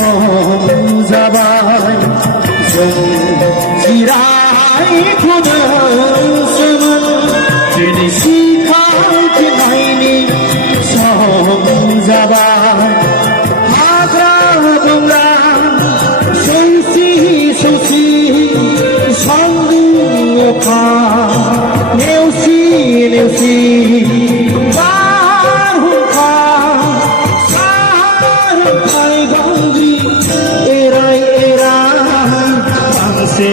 सम जाबाय जों जिरायथ'दोंसोमोन दिनै सिखांफिननायनि सम जाबाय हाग्रा बंग्रा सौसि सौसि सान्दुं अखा नेवसि नेवसि बारहुंखा सारन्थाय गांग्रि एराय एराय फांसे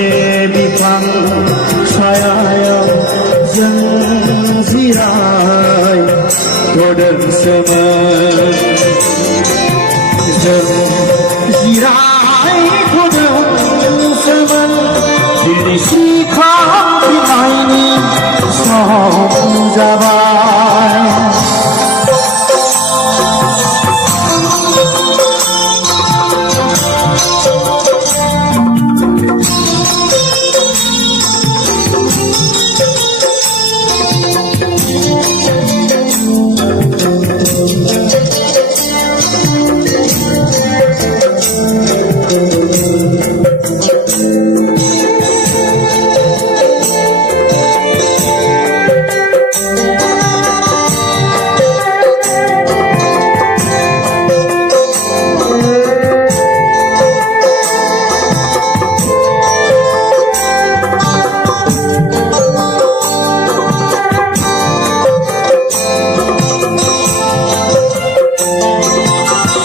बिफां सायायाव जों जिरायथ'दोंसोमोन जों जिरायथ'दोंसोमोन दिनै सिखांफिननायनि सम जाबाय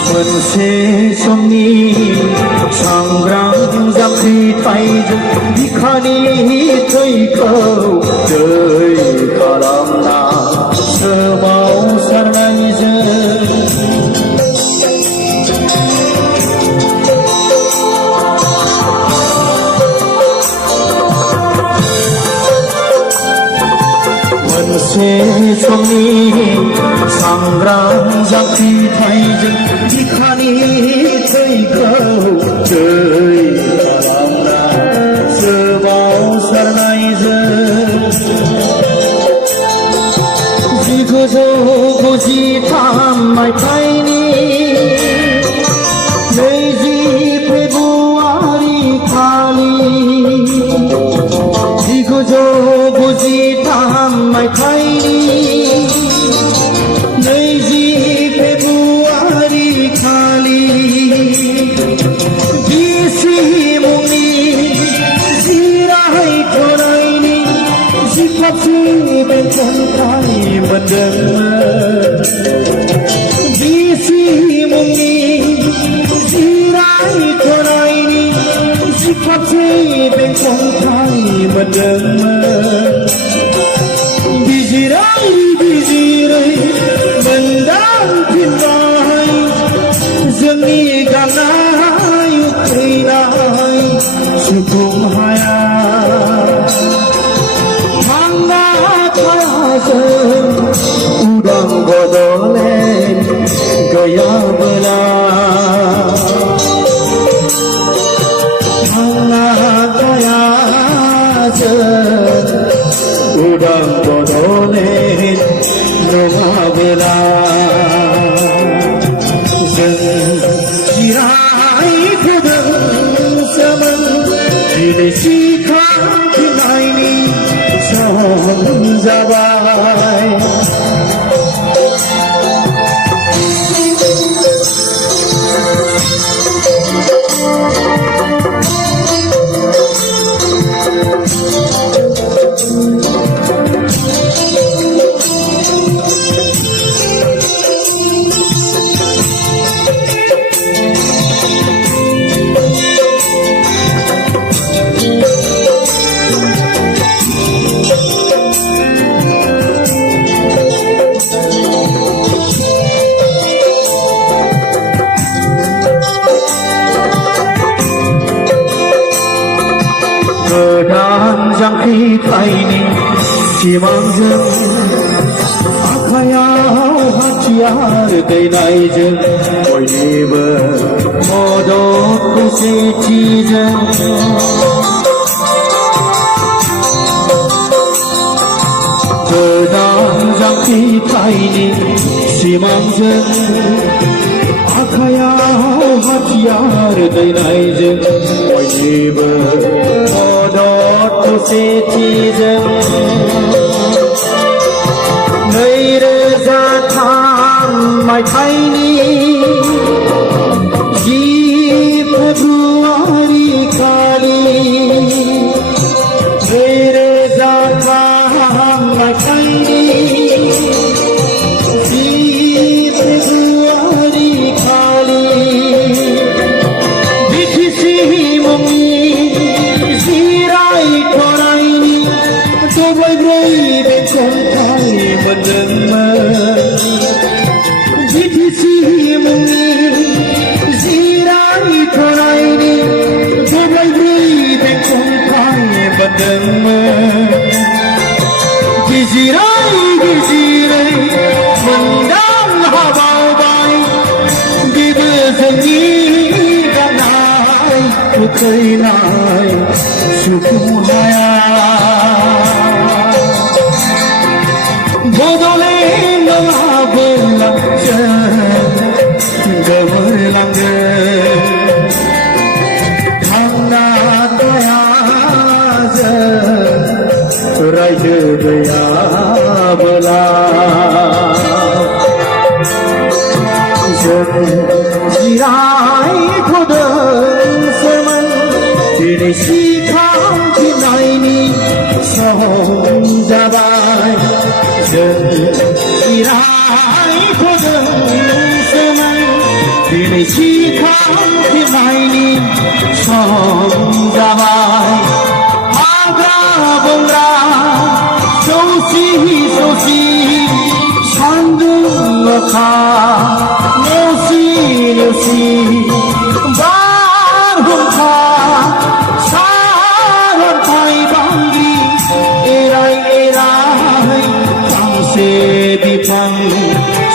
मोनसे समनि सांग्रां जांख्रिथायजों बिखानि थैखौ दै खालामना सोमावसारनायजों मोनसे समनि सांग्रां जांख्रिथायजों बिखानि थैखौ दै खालामना सोमावसारनायजों 1993 मायथाइनि 20 फेब्रुवारि खालि 1993 मायथाइनि 20 फेब्रुवारि खालि बिसि मुंनि जिरायथ'नायनि जिखाबसे बेंखनथाय मोनदोंमोन बिसि मुंनि जिरायथ'नायनि जिखाबसे बेंखनथाय मोनदोंमोन बिजिरै बिजिरै मोनदांफिनबाय जोंनि गांनाय उखैनाय सुफुं हाया थांना थायाजों उदां बड'लेण्ड गैयाबोला थांना थायाजों उदां बड'लेण्ड नङाबोला जों जिरायथ'दोंसोमोन दिनै सिखांफिननायनि सम जाबाय गोदान जांख्रिथायनि सिमांजों आखायाव हाथियार दैनायजों बयनिबो मदद खौसेथिजों गोदान जांख्रिथायनि सिमांजों आखायाव हाथियार हाथियार दैनायजों बयनिबो मदद खौसेथिजों 2003 मायथाइनि 10 फेब्रुवारि खालि 2003 मायथाइनि 10 फेब्रुवारि खालि बिटिसि मुंनि जिरायथ'नायनि दब्लायब्रै बेंखनथाय मोनदोंमोन बिटिसि मुंनि जिरायथ'नायनि दब्लायब्रै बेंखनथाय मोनदोंमोन गिजिरै गिजिरै मोनदां हाबावबाय बेबो जोंनि गाननाय उखैनाय सुखुहाया बड'लेण्ड नङाबोलाजों गोमोरलांगोन थांना थाया जों रायजो गैयाबोला जों जिरायथ'दोंसोमोन दिनै सिखांफिननायनि सम जाबाय जों जिरायथ'दोंसोमन दिनै सिखांफिननायनि सम जाबाय हाग्रा बंग्रा सौसि सौसि सान्दुं अखा नेवसि नेवसि बारहुंखा सारन्थाय बांग्रि एराय एराय फांसे बिफां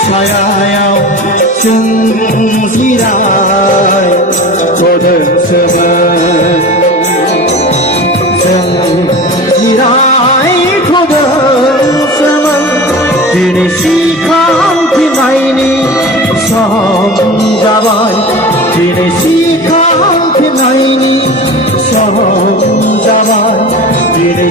सायायाव जों जिरायथ'दोंसोमोन जों जिरायथ'दोंसोमोन दिनै सिखांफिननायनि सम जाबाय दिनै सिखांफिननायनि सम जाबाय दिनै